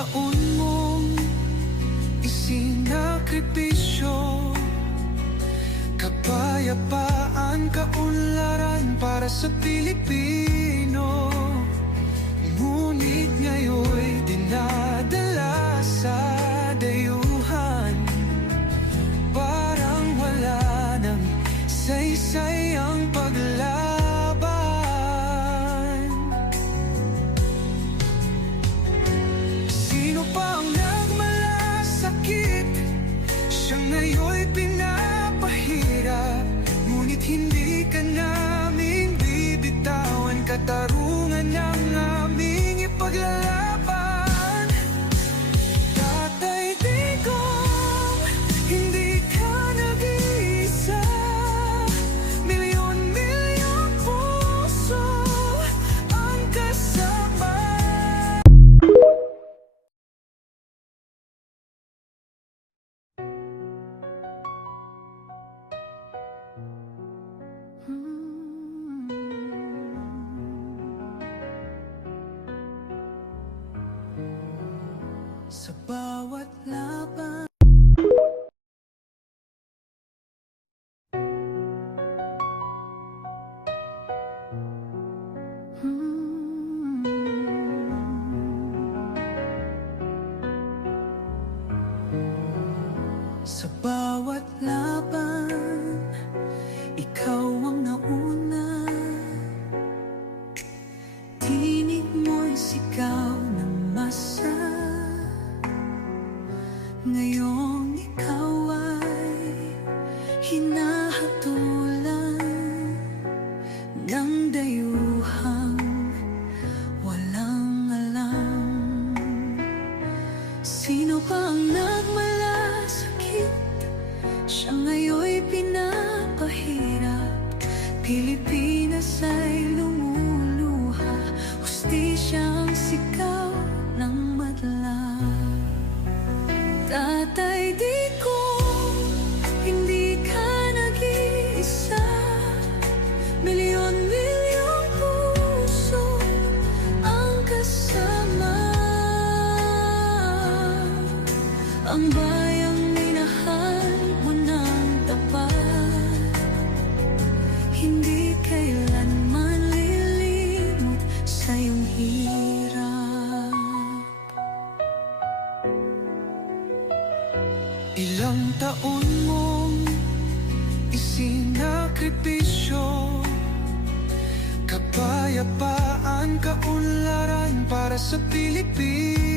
taon mong isinakripisyo, kapayapaan, kaunlaran para sa Pilipino. Ngunit ngayon'y dinadala sa dayuhan, parang wala nang saysay ang paglaban. Sino pa ang nagmalasakit? Siya ngayon'y pinapahirap, ngunit hindi ka namin bibitawan. Katarungan ng aming ipaglalaban. Tatay Digong, hindi ka nag-iisa. Milyon-milyong puso ang kasama. Sa bawat laban, sa bawat laban, ikaw ang nauna. Tinig mo'y sigaw ng masa. Ngayong ikaw ay hinahatulan ng dayuhang walang alam. Sino pa ang nagmalasakit? Siya ngayon'y pinapahirap. Pilipinas ay lumuluha, hustisyang sigaw ng madla. Tatay Digong, hindi ka nag-iisa. Milyon-milyong puso ang kasama. Ang bayang minahal mo ng tapat, hindi kailanman lilimot sa iyong hirap. Ilang taon mong isinakripisyo, kapayapaan, kaunlaran para sa Pilipinas.